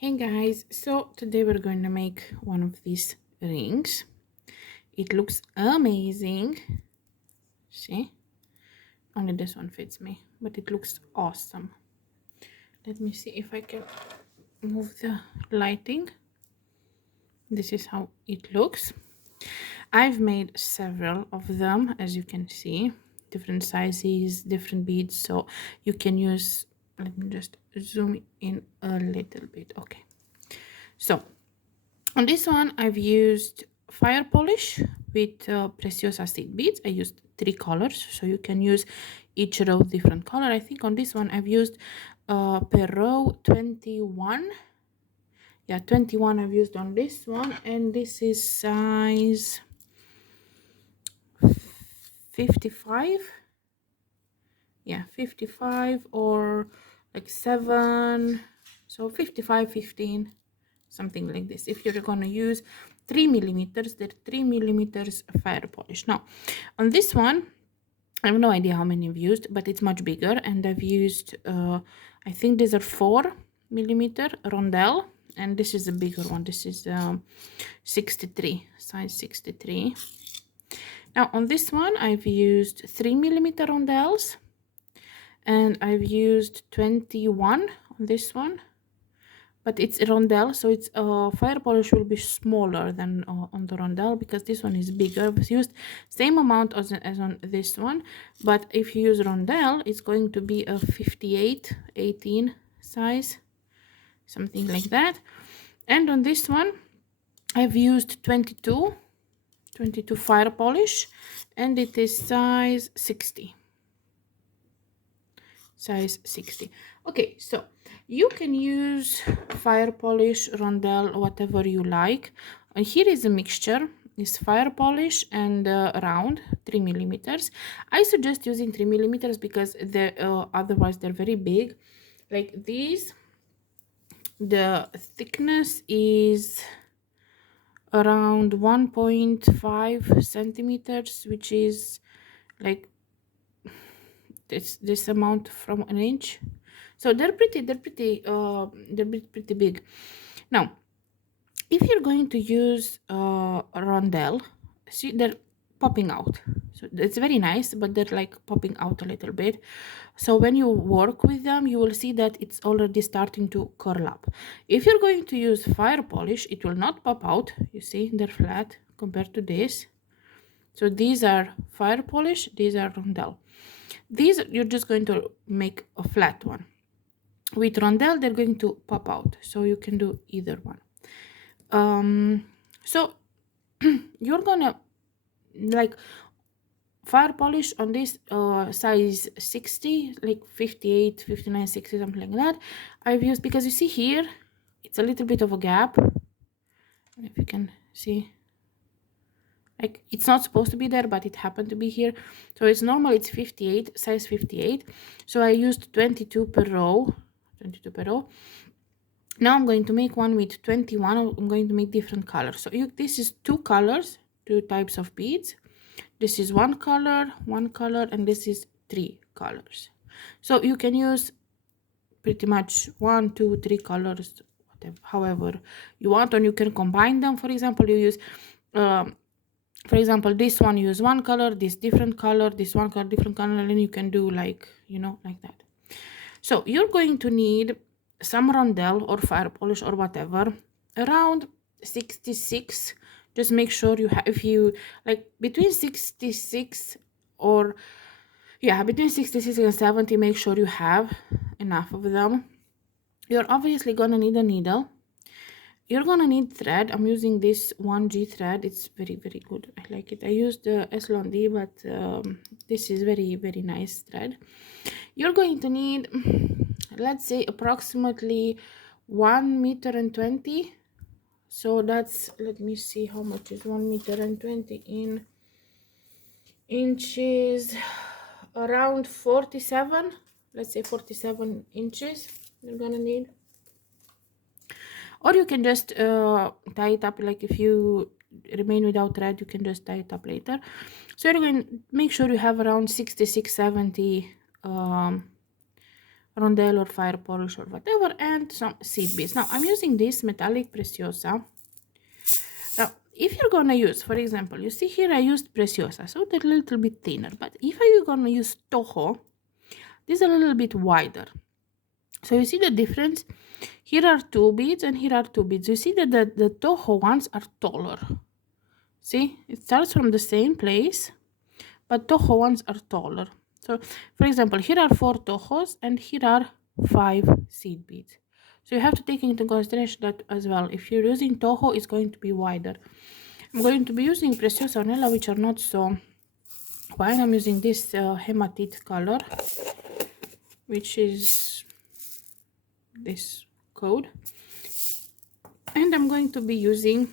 Hey guys, so today we're going to make one of these rings. It looks amazing. See? Only this one fits me, but it looks awesome. Let me see if I can move the lighting. This is how it looks. I've made several of them, as you can see. Different sizes, different beads, so you can use... Let me just zoom in a little bit. Okay. So on this one, I've used fire polish with precious acid beads. I used 3 colors, so you can use each row different color. I think on this one I've used per row 21. Yeah, 21 I've used on this one, and this is size 55. Yeah, 55 or like 7. So 55, 15. Something like this. If you're going to use 3 millimeters, they're 3 millimeters fire polish. Now on this one, I have no idea how many I've used, but it's much bigger, and I've used I think these are 4 millimeter Rondelle, and this is a bigger one. This is 63, size 63. Now on this one I've used 3 millimeter Rondelles, and I've used 21 on this one, but it's a Rondelle, so it's fire polish will be smaller than on the Rondelle, because this one is bigger. I've used same amount as on this one, but if you use Rondelle, it's going to be a 58, 18 size, something like that. And on this one I've used 22 fire polish, and it is size 60. Size 60. Okay, so you can use fire polish, Rondelle, whatever you like. And here is a mixture. It's fire polish and round 3 millimeters. I suggest using 3 millimeters because they otherwise they're very big. Like these, the thickness is around 1.5 centimeters, which is like this amount from an inch. So they're pretty big. Now if you're going to use a Rondelle, see, they're popping out, so it's very nice, but they're like popping out a little bit. So when you work with them, you will see that it's already starting to curl up. If you're going to use fire polish, it will not pop out. You see, they're flat compared to this. So these are fire polish, these are Rondelle. These you're just going to make a flat one. With Rondelle, they're going to pop out, so you can do either one. So you're gonna like fire polish on this size 60, like 58, 59, 60, something like that. I've used, because you see here it's a little bit of a gap, if you can see, like it's not supposed to be there, but it happened to be here. So it's normal, it's 58, size 58. So I used 22 per row. Now I'm going to make one with 21. I'm going to make different colors. So this is 2 colors, 2 types of beads. This is one color, and this is 3 colors. So you can use pretty much 1, 2, 3 colors, whatever, however you want, and you can combine them. For example, you use for example, this one use one color, this different color, this one color, different color, and you can do like, you know, like that. So you're going to need some Rondelle or fire polish or whatever, around 66. Just make sure you have, if you like between 66 or yeah, between 66 and 70, make sure you have enough of them. You're obviously gonna need a needle. You're gonna need thread. I'm using this 1G thread. It's very good. I like it. I used the S-Londi, but this is very nice thread. You're going to need, let's say, approximately 1 meter and 20. So that's, let me see how much is 1 meter and 20 in inches. Around 47. Let's say 47 inches you're gonna need. Or you can just tie it up, like if you remain without thread, you can just tie it up later. So you're going to make sure you have around 66, 70 rondelle or fire polish or whatever, and some seed beads. Now I'm using this metallic Preciosa. Now if you're gonna use, for example, you see here I used Preciosa, so they're a little bit thinner, but if you're gonna use Toho, this is a little bit wider. So you see the difference? Here are two beads and here are two beads. You see that the Toho ones are taller. See, it starts from the same place, but Toho ones are taller. So, for example, here are 4 Tohos and here are 5 seed beads. So you have to take into consideration that as well. If you're using Toho, it's going to be wider. I'm going to be using Preciosa Ornella, which are not so wide. I'm using this hematite color, which is this code. And I'm going to be using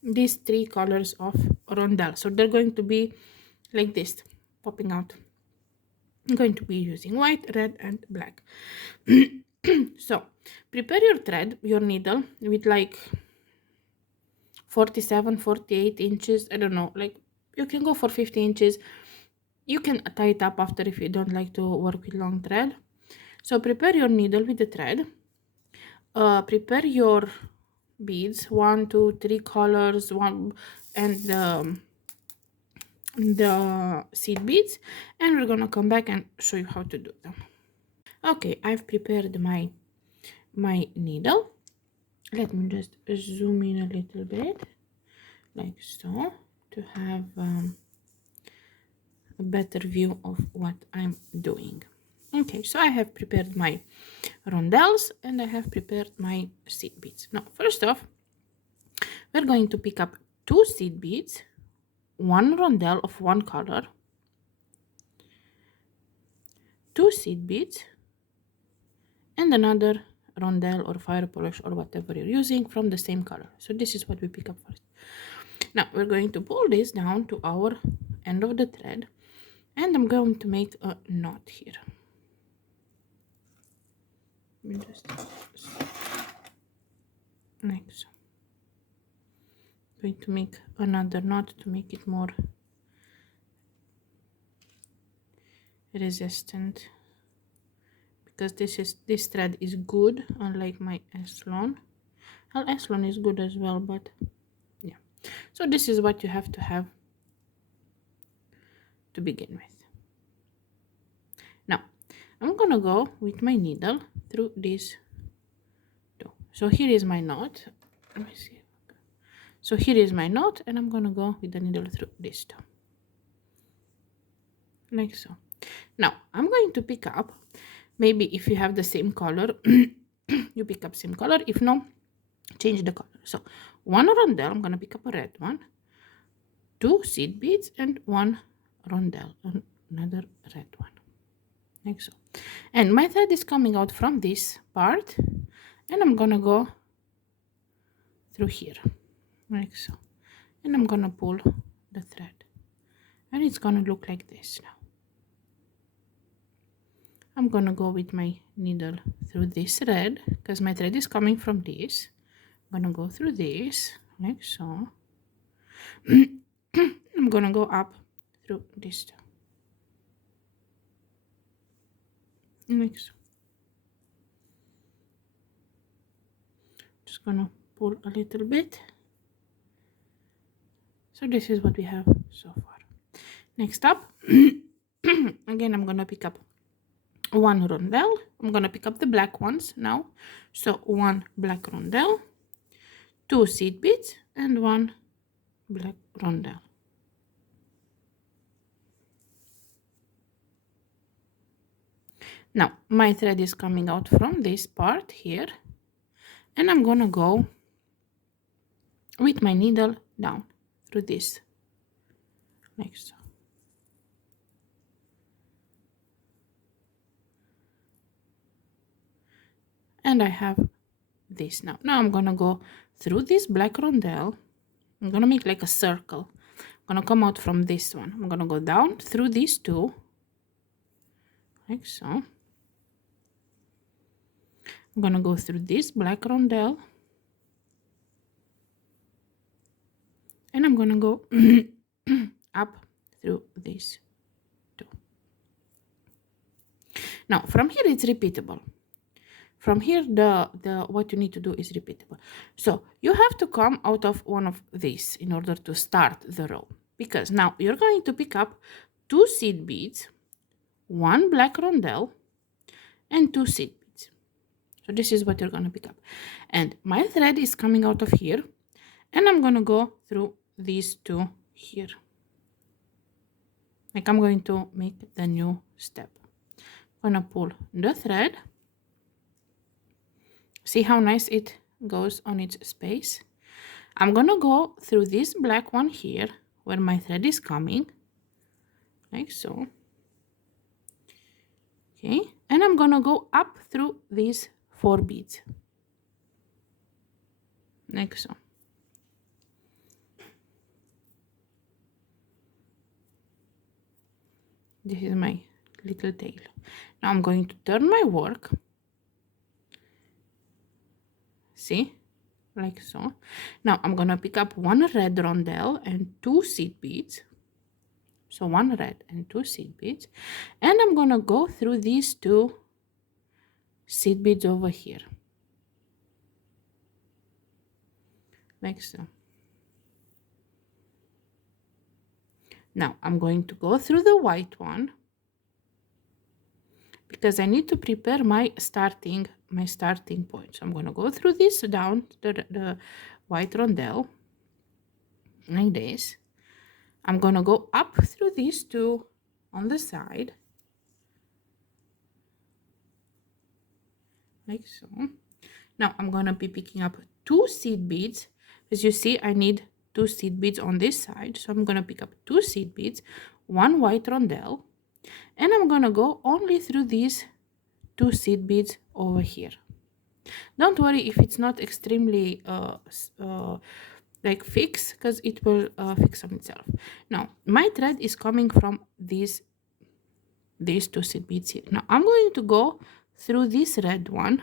these 3 colors of Rondelle. So they're going to be like this, popping out. I'm going to be using white, red, and black. So prepare your thread, your needle, with like 47, 48 inches. I don't know, like you can go for 50 inches. You can tie it up after if you don't like to work with long thread. So prepare your needle with the thread. Prepare your beads, 1, 2, 3 colors, and the seed beads, and we're gonna come back and show you how to do them. Okay, I've prepared my needle. Let me just zoom in a little bit, like so, to have a better view of what I'm doing. Okay, so I have prepared my rondelles and I have prepared my seed beads. Now, first off, we're going to pick up 2 seed beads, 1 rondelle of 1 color, 2 seed beads, and another rondelle or fire polish or whatever you're using from the same color. So this is what we pick up first. Now we're going to pull this down to our end of the thread, and I'm going to make a knot here. Just like so. I'm going to make another knot to make it more resistant, because this thread is good, unlike my Eslon. Well, Eslon is good as well, but yeah. So this is what you have to begin with. Now I'm gonna go with my needle through this two. So here is my knot. Let me see. So here is my knot, and I'm gonna go with the needle through this two, like so. Now I'm going to pick up, maybe if you have the same color, you pick up same color. If no, change the color. So 1 rondelle, I'm gonna pick up a red one, 2 seed beads, and 1 rondelle, another red one, like so. And my thread is coming out from this part, and I'm gonna go through here, like so, and I'm gonna pull the thread, and it's gonna look like this. Now I'm gonna go with my needle through this red, because my thread is coming from this. I'm gonna go through this, like so. I'm gonna go up through this two, like so. Just gonna pull a little bit. So this is what we have so far. Next up, again, I'm gonna pick up 1 rondelle. I'm gonna pick up the black ones now. So 1 black rondelle, 2 seed beads, and 1 black rondelle. Now my thread is coming out from this part here, and I'm gonna go with my needle down through this, like so. And I have this now. Now I'm gonna go through this black rondelle. I'm gonna make like a circle. I'm gonna come out from this one. I'm gonna go down through these two, like so. I'm gonna go through this black rondelle, and I'm gonna go up through this two. Now from here it's repeatable. From here the what you need to do is repeatable. So you have to come out of one of these in order to start the row, because now you're going to pick up 2 seed beads, 1 black rondelle, and 2 seed beads. So this is what you're going to pick up, and my thread is coming out of here, and I'm going to go through these two here. Like I'm going to make the new step. I'm going to pull the thread. See how nice it goes on its space? I'm going to go through this black one here where my thread is coming, like so. Okay, and I'm going to go up through these 4 beads, like so. This is my little tail. Now I'm going to turn my work. See? Like so. Now I'm gonna pick up 1 red rondelle and 2 seed beads. So 1 red and 2 seed beads. And I'm gonna go through these 2 seed beads over here. Like so. Now I'm going to go through the white one, because I need to prepare my starting point. So I'm going to go through this down the white rondelle, like this. I'm going to go up through these 2 on the side, like so. Now I'm going to be picking up 2 seed beads. As you see, I need 2 seed beads on this side, so I'm going to pick up 2 seed beads, 1 white rondelle, and I'm going to go only through these 2 seed beads over here. Don't worry if it's not extremely like fixed, because it will fix on itself. Now my thread is coming from these 2 seed beads here. Now I'm going to go through this red one,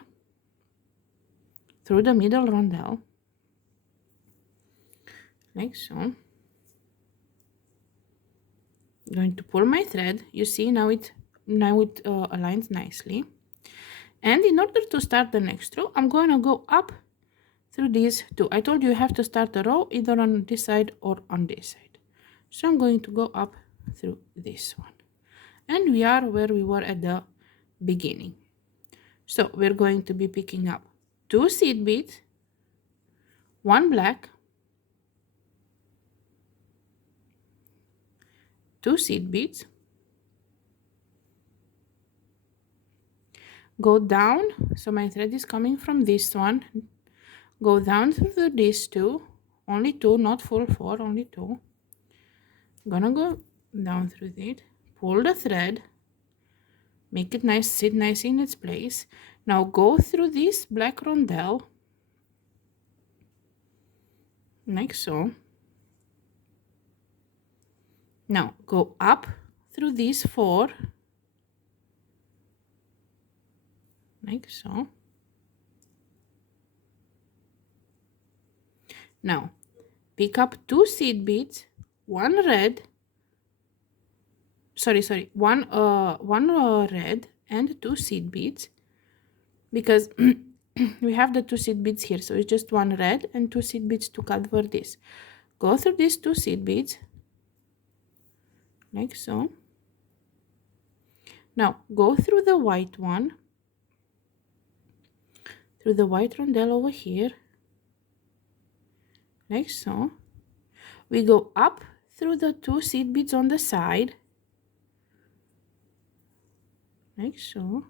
through the middle rondelle, like so. I'm going to pull my thread. You see now it aligns nicely. And in order to start the next row, I'm going to go up through these 2. I told you have to start the row either on this side or on this side. So I'm going to go up through this one. And we are where we were at the beginning. So we're going to be picking up 2 seed beads, 1 black, 2 seed beads, go down. So my thread is coming from this one, go down through these 2, only 2, not full 4, only 2. I'm gonna go down through it, pull the thread, make it nice, sit nice in its place. Now go through this black rondelle, like so. Now go up through these 4, like so. Now pick up 2 seed beads, 1 red, one red and 2 seed beads, because we have the 2 seed beads here, so it's just 1 red and 2 seed beads to cover this. Go through these 2 seed beads, like so. Now go through the white one, through the white rondelle over here, like so. We go up through the 2 seed beads on the side, like so.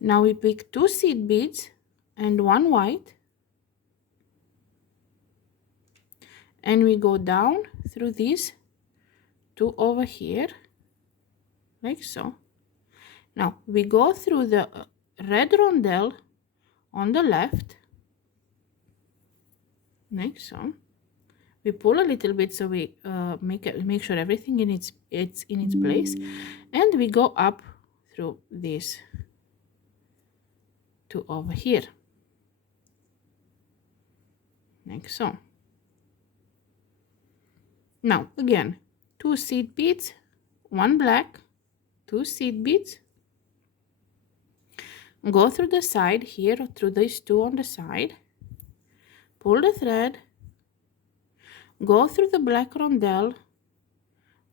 Now we pick 2 seed beads and 1 white, and we go down through these 2 over here, like so. Now we go through the red rondelle on the left, like so. We pull a little bit so we make sure everything it's in its place, and we go up through this 2 over here, like so. Now again, 2 seed beads, 1 black, 2 seed beads, go through the side here, through these two on the side, pull the thread, go through the black rondelle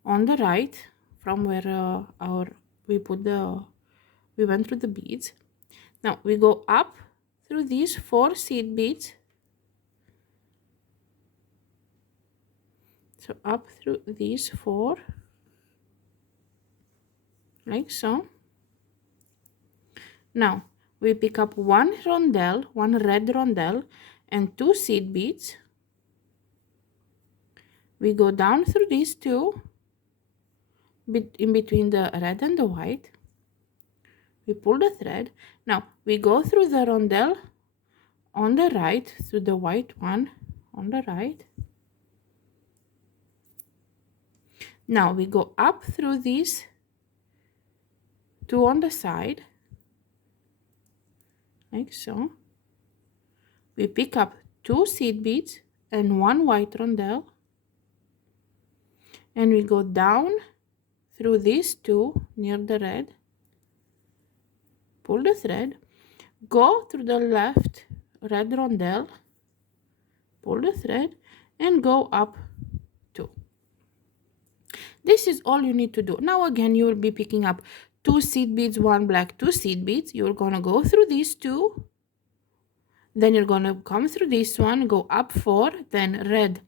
on the right from where we went through the beads. Now we go up through these 4 seed beads, so up through these 4 like so. Now we pick up one rondelle, one red rondelle, and 2 seed beads. We go down through these two, in between the red and the white. We pull the thread. Now we go through the rondelle on the right, through the white one on the right. Now we go up through these two on the side, like so. We pick up 2 seed beads and 1 white rondelle, and we go down through these two near the red, pull the thread, go through the left red rondelle, pull the thread, and go up 2. This is all you need to do. Now again, you will be picking up 2 seed beads, 1 black, 2 seed beads. You're gonna go through these two, then you're gonna come through this one, go up 4, then red,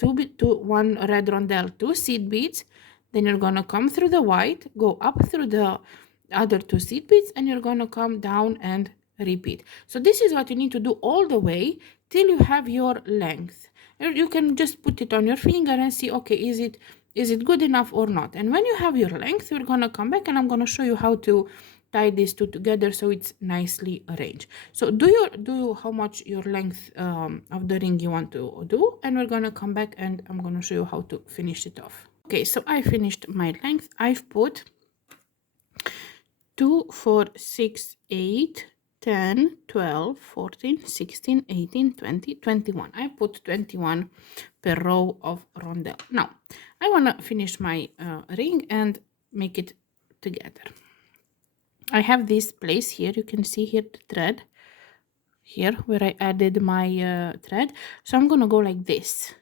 1 red rondelle, 2 seed beads, then you're gonna come through the white, go up through the other 2 seed beads, and you're gonna come down and repeat. So this is what you need to do all the way till you have your length. You can just put it on your finger and see, okay, is it good enough or not? And when you have your length, we're gonna come back and I'm gonna show you how to tie these two together so it's nicely arranged. So do how much your length of the ring you want to do, and we're gonna come back and I'm gonna show you how to finish it off. Okay, so I finished my length. I've put 2, 4, 6, 8, 10, 12, 14, 16, 18, 20, 21. I put 21 per row of rondelle. Now I want to finish my ring and make it together. I have this place here. You can see here the thread here where I added my thread. So I'm gonna go like this.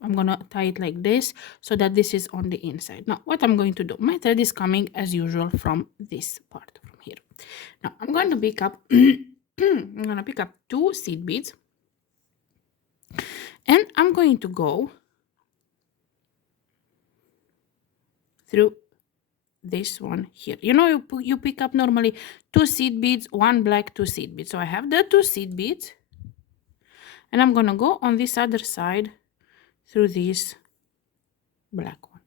I'm gonna tie it like this so that this is on the inside. Now what I'm going to do, my thread is coming as usual from this part from here. Now I'm going to pick up I'm gonna pick up 2 seed beads, and I'm going to go through this one here. You know, you pick up normally 2 seed beads, 1 black, 2 seed beads. So I have the 2 seed beads, and I'm gonna go on this other side through this black one.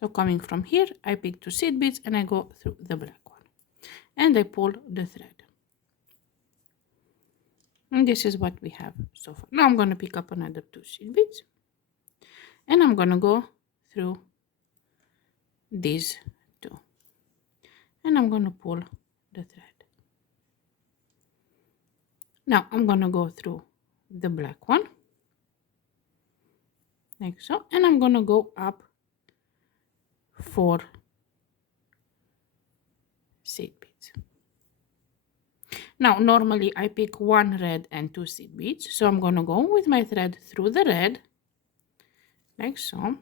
So coming from here, I pick 2 seed beads and I go through the black one, and I pull the thread. And this is what we have so far. Now I'm gonna pick up another 2 seed beads, and I'm gonna go through these two, and I'm gonna pull the thread. Now I'm gonna go through the black one like so, and I'm gonna go up 4 seed beads. Now normally I pick 1 red and 2 seed beads, so I'm gonna go with my thread through the red like so,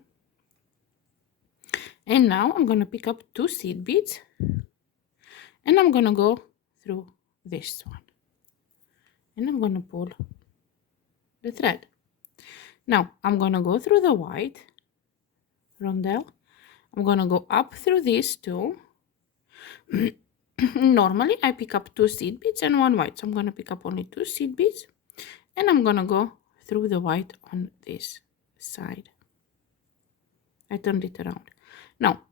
and now I'm gonna pick up 2 seed beads, and I'm gonna go through this one, and I'm gonna pull the thread. Now I'm gonna go through the white rondelle. I'm gonna go up through these two. Normally I pick up 2 seed beads and 1 white, so I'm gonna pick up only 2 seed beads, and I'm gonna go through the white on this side. I turned it around. Now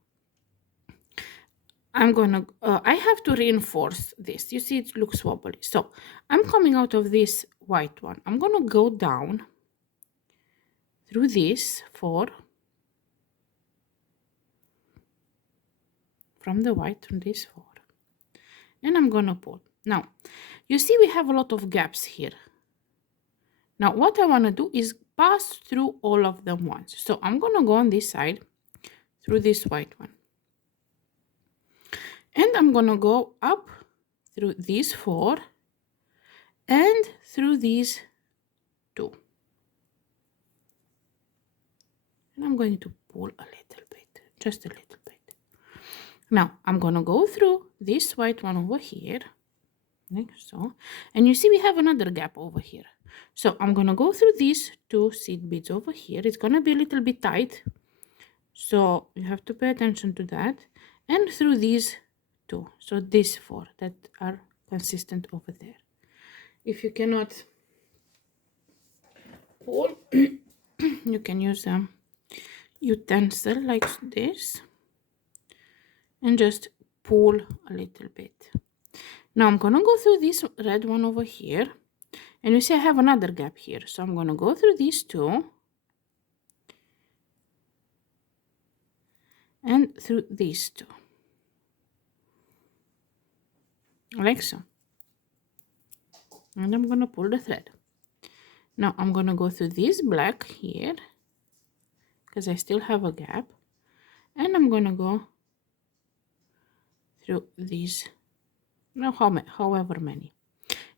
I'm gonna I have to reinforce this. You see it looks wobbly, so I'm coming out of this white one. I'm gonna go down through this 4 from the white on this 4, and I'm gonna pull. Now you see we have a lot of gaps here. Now what I want to do is pass through all of them once. So I'm gonna go on this side through this white one, And I'm gonna go up through these 4 and through these 2. And I'm going to pull a little bit, just a little bit. Now I'm gonna go through this white one over here, like so. And you see we have another gap over here. So I'm gonna go through these 2 seed beads over here. It's gonna be a little bit tight, so you have to pay attention to that. And through these 2, so these 4 that are consistent over there. If you cannot pull, you can use a utensil like this and just pull a little bit. Now I'm gonna go through this red one over here, and you see I have another gap here, so I'm gonna go through these 2 and through these 2, like so. And I'm gonna pull the thread. Now I'm gonna go through this black here because I still have a gap, and I'm gonna go through these, now however many.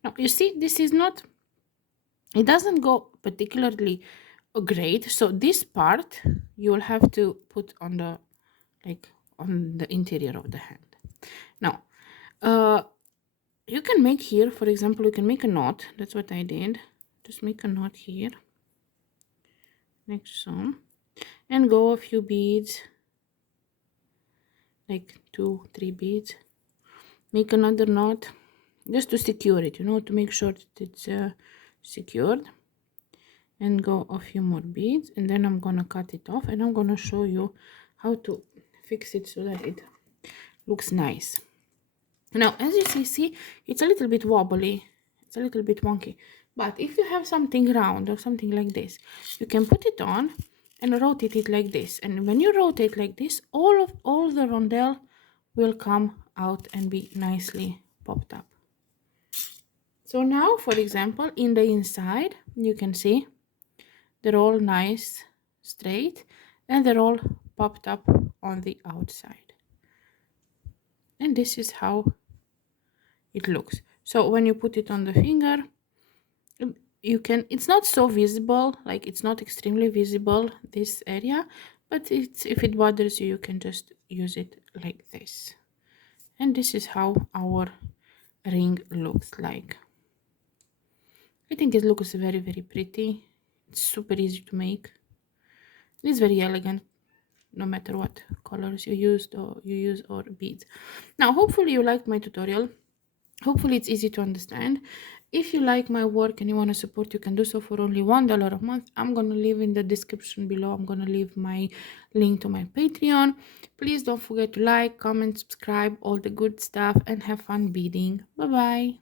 Now you see this is not, it doesn't go particularly great, so this part you will have to put on the, like on the interior of the hand. Now you can make here, for example, you can make a knot. That's what I did. Just make a knot here like so, and go a few beads, like 2-3 beads. Make another knot just to secure it, you know, to make sure that it's secured, and go a few more beads, and then I'm gonna cut it off, and I'm gonna show you how to fix it so that it looks nice. Now as you see it's a little bit wobbly, it's a little bit wonky, but if you have something round or something like this, you can put it on and rotate it like this, and when you rotate like this, all the rondelle will come out and be nicely popped up. So now, for example, in the inside you can see they're all nice straight and they're all popped up on the outside, and this is how it looks. So when you put it on the finger, you can, it's not so visible, like it's not extremely visible this area, but it's, if it bothers you, you can just use it like this. And this is how our ring looks like. I think it looks very, very pretty. It's super easy to make. It's very elegant, no matter what colors you use or beads. Now hopefully you liked my tutorial. Hopefully it's easy to understand. If you like my work and you want to support, you can do so for only $1 a month. I'm going to leave in the description below, I'm going to leave my link to my Patreon. Please don't forget to like, comment, subscribe, all the good stuff, and have fun beading. Bye bye.